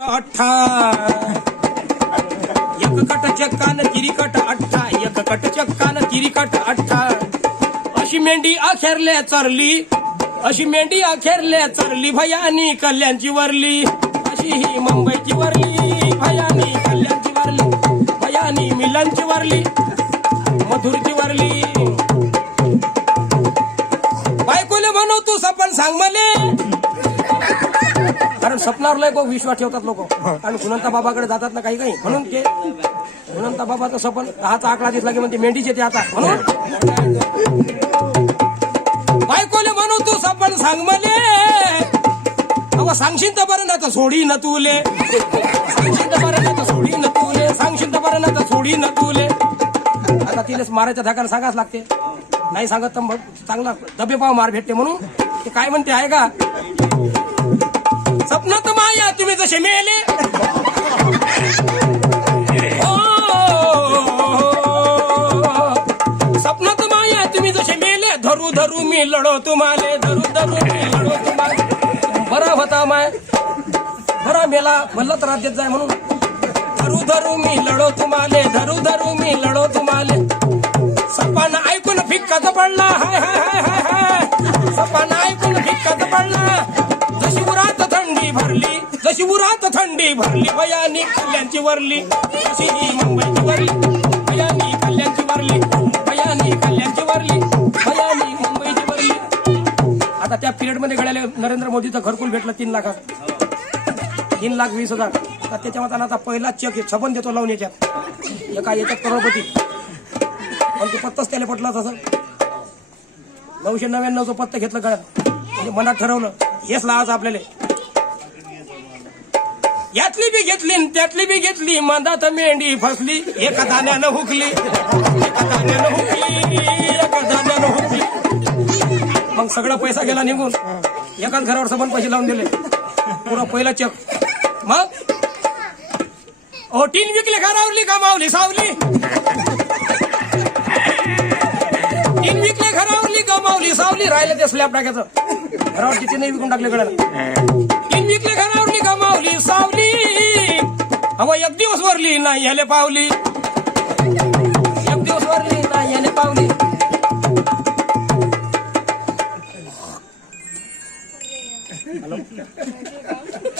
अठ्ठा एक कट चक्कान तिरीकट अठ्ठा एक कट चक्कान तिरीकट अठ्ठा अशी मेंढी अखेरल्या चरली अशी मेंढी अखेरल्या चरली भयानी कल्याणची वरली अशी ही मुंबईची वरली भयानी कल्याणची वरली भयानी मिलनची वरली मधुरची वरली बायकोले म्हणू तू सपन सांग मले कारण स्वप्नावर लय विश्वास ठेवतात लोक कारण गुणवंता बाबाकडे जातात ना काही काही म्हणून ते गुणवंता बाबाचं सपन दहाचा आकडा दिसला की म्हणते मेंढीचे ते आता म्हणून बायकोले म्हणू तू सपन सांग मले अव सांगशील तर बरं ना तर सोडी न तुले सांगशील तर बरं ना तर सोडी न तुले सांगशील तर बरं ना तर सोडी न तुले आता तिला मारायच्या धाकाने सांगाच लागते नाही सांगत तर मग चांगला दबे पाव मार भेटते म्हणून ते काय म्हणते आहे का स्वप्नात माया तुम्ही जसे मेले स्वप्नात माया तुम्ही जसे मेले धरू धरू मी लढो तुम्हाले धरू धरू मी लढो तुम्हाला बरा होता माय बरा मेला म्हणलं तर राज्यात जाय म्हणून धरू धरू मी लढो तुम्हाले धरू धरू मी लढो तुम्हाले सपान ऐकून फिक्काच पडला हाय हाय हाय हाय हाय सपान ऐकून फिक्काच पडला जशी उरात थंडी भरली जशी उरात थंडी भरली भयानी कल्याणची वरली अशी ही मुंबईची वरली भयानी कल्याणची वरली भयानी कल्याणची वरली भयानी मुंबईची वरली आता त्या पिरियड मध्ये घडायला नरेंद्र मोदीचं घरकुल भेटलं 3 लाखात 3,20,000 तर त्याच्यावर आता पहिला चेक छपन देतो लावून याच्यात एका याच्यात करोडपती पण ते पत्ताच त्याला पटला तसं 999 पत्ता घेतलं गळ्यात म्हणजे मनात ठरवलं हेच लावायचं आपल्याला यातली बी घेतली त्यातली बी घेतली मंदात मेंढी फसली एका दाण्यानं हुकली एका दाण्यानं हुकली एका दाण्यानं हुकली मग सगळा पैसा गेला निघून एकाच घरावर सबन पैसे लावून दिले पुरा पहिला चेक मग ओ 3 विकले घरावरली कमावली सावली 3 विकले घरावरली कमावली सावली राहिले ते स्लॅब टाकायचं घरावर तिथे नाही विकून टाकले गड्याला 3 विकले घरावरली कमावली सावली अव एक दिवस वरली नाही याले पावली एक दिवस वरली नाही याले पावली